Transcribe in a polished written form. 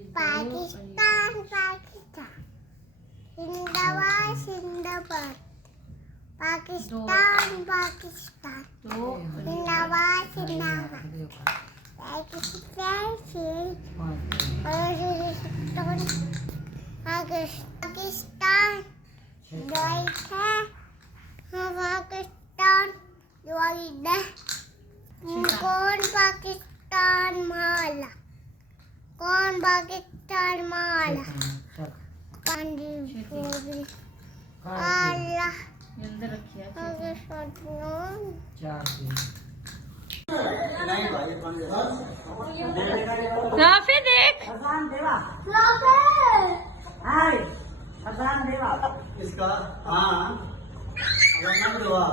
पाकिस्तान पाकिस्तान जिंदाबाद जिंदाबाद पाकिस्तान पाकिस्तान जिंदाबाद जिंदाबाद पाकिस्तान पाकिस्तान दुआई है पाकिस्तान दुआई दे कौन पाकिस्तान माला कौन पाकिस्तान माला अल्लाह राफे देख इसका हाँ दुआ